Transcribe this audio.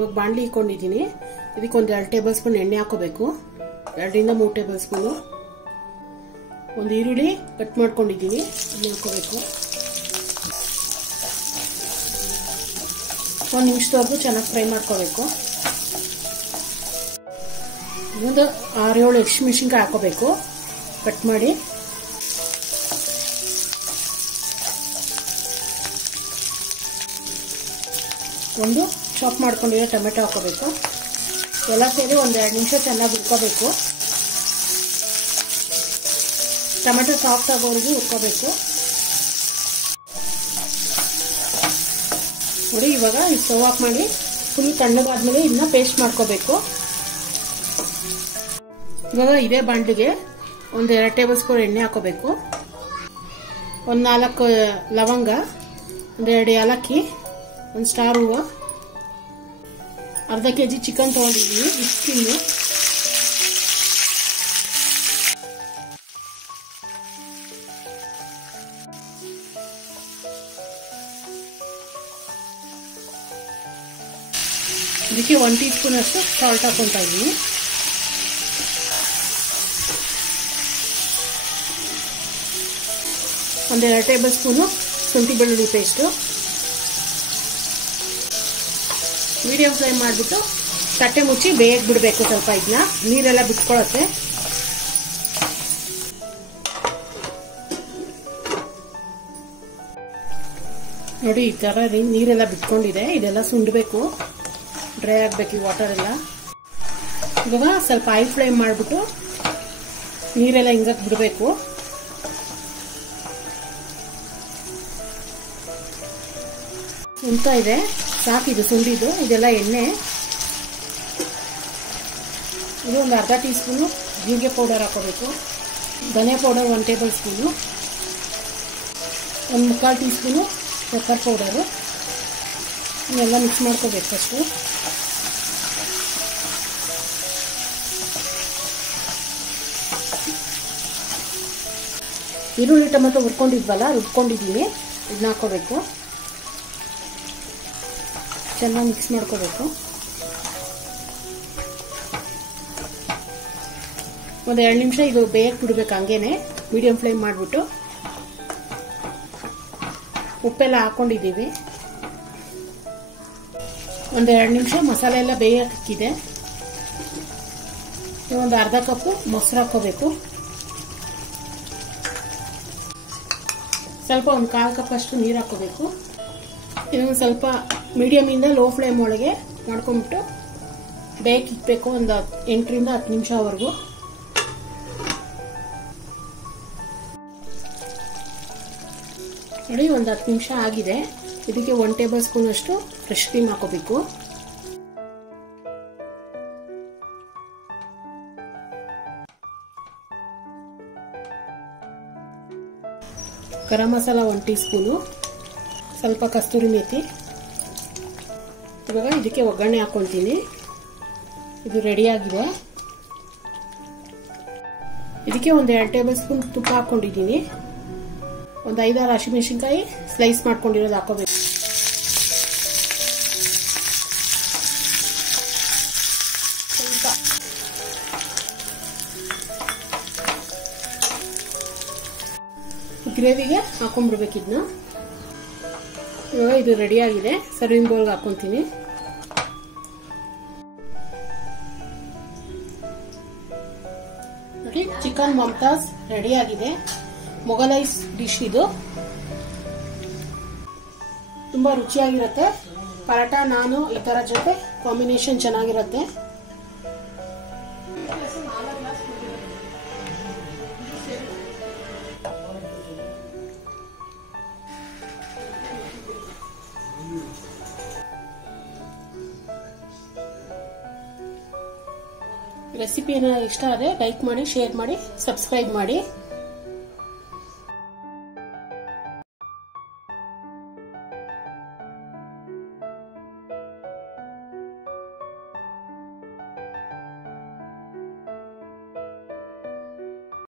ಇವಾಗ ಬಾಣಲಿ ಇಟ್ಕೊಂಡಿದ್ದೀನಿ. ಇದಕ್ಕೆ ಒಂದು 2 ಟೇಬಲ್ ಸ್ಪೂನ್ ಎಣ್ಣೆ ಹಾಕೋಬೇಕು. 2 ರಿಂದ 3 ಟೇಬಲ್ ಸ್ಪೂನು. ಒಂದು ಈರುಳ್ಳಿ ಕಟ್ ಮಾಡ್ಕೊಂಡಿದ್ದೀನಿ, ಅದನ್ನ ಹಾಕೋಬೇಕು. 1 ನಿಮಿಷದವರೆಗೂ ಚೆನ್ನಾಗಿ ಫ್ರೈ ಮಾಡ್ಕೋಬೇಕು. ಒಂದು 6-7 ಹಸಿಮೆಣಸಿನಕಾಯಿ ಹಾಕೋಬೇಕು, ಕಟ್ ಮಾಡಿ. ಒಂದು ಚಾಪ್ ಮಾಡ್ಕೊಂಡಿರೋ ಟೊಮೆಟೊ ಹಾಕೋಬೇಕು. ಎಲ್ಲ ಸೇರಿ ಒಂದು 2 ನಿಮಿಷ ಚೆನ್ನಾಗಿ ಹುರ್ಕೋಬೇಕು. ಟೊಮೆಟೊ ಸಾಫ್ಟ್ ಆಗೋವರೆಗೂ ಹುರ್ಕೋಬೇಕು. ನೋಡಿ, ಇವಾಗ ಸ್ಟವ್ ಆಫ್ ಮಾಡಿ ಫುಲ್ ತಣ್ಣಗಾದ್ಮೇಲೆ ಇದನ್ನ ಪೇಸ್ಟ್ ಮಾಡ್ಕೋಬೇಕು. ಇವಾಗ ಇದೇ ಬಾಂಡ್ಲಿಗೆ ಒಂದು 2 ಟೇಬಲ್ ಸ್ಪೂನ್ ಎಣ್ಣೆ ಹಾಕೋಬೇಕು. ಒಂದು 4 ಲವಂಗ, ಒಂದು 2 ಏಲಕ್ಕಿ, ಒಂದು ಸ್ಟಾರ್ ಹೂವು, ಅರ್ಧ kg ಚಿಕನ್ ತಗೊಂಡಿದ್ದೀವಿ. ಇಷ್ಟಿನ್ನು ಇದಕ್ಕೆ 1 ಟೀ ಸ್ಪೂನ್ ಅಷ್ಟು ಸಾಲ್ಟ್ ಹಾಕೊಂತಾ ಇದ್ದೀನಿ. ಒಂದು 2 ಟೇಬಲ್ ಸ್ಪೂನು ಶುಂಠಿ ಬೆಳ್ಳುಳ್ಳಿ ಪೇಸ್ಟು. ಮೀಡಿಯಂ ಫ್ರೈ ಮಾಡಿಬಿಟ್ಟು ತಟ್ಟೆ ಮುಚ್ಚಿ ಬೇಯಕ್ಕೆ ಬಿಡಬೇಕು. ಸ್ವಲ್ಪ ಇದನ್ನ ನೀರೆಲ್ಲ ಬಿಟ್ಕೊಳ್ಳುತ್ತೆ. ನೋಡಿ, ಈ ಥರ ನೀರೆಲ್ಲ ಬಿಟ್ಕೊಂಡಿದೆ. ಇದೆಲ್ಲ ಸುಂಡಬೇಕು, ಡ್ರೈ ಆಗಬೇಕು ಈ ವಾಟರ್ ಎಲ್ಲ. ಇವಾಗ ಸ್ವಲ್ಪ ಆಯಿಲ್ ಫ್ರೈ ಮಾಡಿಬಿಟ್ಟು ನೀರೆಲ್ಲ ಹಿಂಗಕ್ಕೆ ಬಿಡಬೇಕು. ಸುಂತಾ ಇದೆ, ಸಾಕಿದು ಸುಂಡಿದ್ದು. ಇದೆಲ್ಲ ಎಣ್ಣೆ. ಇದು ಒಂದು ಅರ್ಧ ಟೀ ಸ್ಪೂನು ಜೀರಿಗೆ ಪೌಡರ್ ಹಾಕೋಬೇಕು. ಧನಿಯಾ ಪೌಡರ್ 1 ಟೇಬಲ್ ಸ್ಪೂನು, ಒಂದು 3/4 ಟೀ ಸ್ಪೂನು ಪೆಪ್ಪರ್ ಪೌಡರು. ಇದೆಲ್ಲ ಮಿಕ್ಸ್ ಮಾಡ್ಕೋಬೇಕು ಫಸ್ಟು. ಈರುಳ್ಳಿ ಟೊಮೆಟೊ ಹುರ್ಕೊಂಡಿದ್ವಲ್ಲ, ರುಬ್ಕೊಂಡಿದ್ದೀನಿ, ಇದನ್ನ ಹಾಕೋಬೇಕು. ಚೆನ್ನಾಗಿ ಮಿಕ್ಸ್ ಮಾಡ್ಕೋಬೇಕು. ಒಂದು 2 ನಿಮಿಷ ಇದು ಬೇಯಕ್ಕೆ ಬಿಡಬೇಕು ಹಂಗೇನೆ, ಮೀಡಿಯಂ ಫ್ಲೇಮ್ ಮಾಡಿಬಿಟ್ಟು. ಉಪ್ಪೆಲ್ಲ ಹಾಕೊಂಡಿದ್ದೀವಿ. ಒಂದು 2 ನಿಮಿಷ ಮಸಾಲೆ ಎಲ್ಲ ಬೇಯಕ್ಕಿದೆ. ಒಂದು ಅರ್ಧ ಕಪ್ಪು ಮೊಸರು ಹಾಕೋಬೇಕು. ಸ್ವಲ್ಪ ಒಂದು 1/4 ಕಪ್ ಅಷ್ಟು ನೀರು ಹಾಕೋಬೇಕು. ಇದೊಂದು ಸ್ವಲ್ಪ ಮೀಡಿಯಮ್ ಇಂದ ಲೋ ಫ್ಲೇಮ್ ಒಳಗೆ ಮಾಡ್ಕೊಂಡ್ಬಿಟ್ಟು ಬೇಕಿಕ್ಬೇಕು. ಒಂದು 8 ರಿಂದ 10 ನಿಮಿಷವರೆಗೂ. ನೋಡಿ, ಒಂದು 10 ನಿಮಿಷ ಆಗಿದೆ. ಇದಕ್ಕೆ 1 ಟೇಬಲ್ ಸ್ಪೂನ್ ಅಷ್ಟು ಫ್ರೆಶ್ ಕ್ರೀಮ್ ಹಾಕೋಬೇಕು. ಗರಂ ಮಸಾಲ 1 ಟೀ ಸ್ಪೂನು, ಸ್ವಲ್ಪ ಕಸ್ತೂರಿ ಮೇಥಿ. ಇವಾಗ ಇದಕ್ಕೆ ಒಗ್ಗರಣೆ ಹಾಕೊಳ್ತೀನಿ. ಇದು ರೆಡಿ ಆಗಿದೆ. ಇದಕ್ಕೆ ಒಂದು 2 ಟೇಬಲ್ ಸ್ಪೂನ್ ತುಪ್ಪ ಹಾಕೊಂಡಿದ್ದೀನಿ. ಒಂದು 5-6 ಹಸಿಮೆಣಸಿನಕಾಯಿ ಸ್ಲೈಸ್ ಮಾಡ್ಕೊಂಡಿರೋದು ಹಾಕೋಬೇಕು. ಸ್ವಲ್ಪ ಗ್ರೇವಿಗೆ ಹಾಕೊಂಡ್ಬಿಡ್ಬೇಕು ಇದನ್ನ. ಇವಾಗ ಇದು ರೆಡಿ ಆಗಿದೆ. ಸರ್ವಿಂಗ್ ಬೌಲ್ಗೆ ಹಾಕೊಂತೀನಿ. ನೋಡಿ, ಚಿಕನ್ ಮಮ್ತಾಜ್ ರೆಡಿ ಆಗಿದೆ. ಮೊಘಲೈಸ್ ಡಿಶ್ ಇದು. ತುಂಬಾ ರುಚಿಯಾಗಿರುತ್ತೆ. ಪರೋಟ, ನಾನು ಈ ತರ ಜೊತೆ ಕಾಂಬಿನೇಷನ್ ಚೆನ್ನಾಗಿರುತ್ತೆ. ರೆಸಿಪಿ ಇಷ್ಟ ಆದರೆ ಲೈಕ್ ಮಾಡಿ, ಶೇರ್ ಮಾಡಿ, ಸಬ್ಸ್ಕ್ರೈಬ್ ಮಾಡಿ.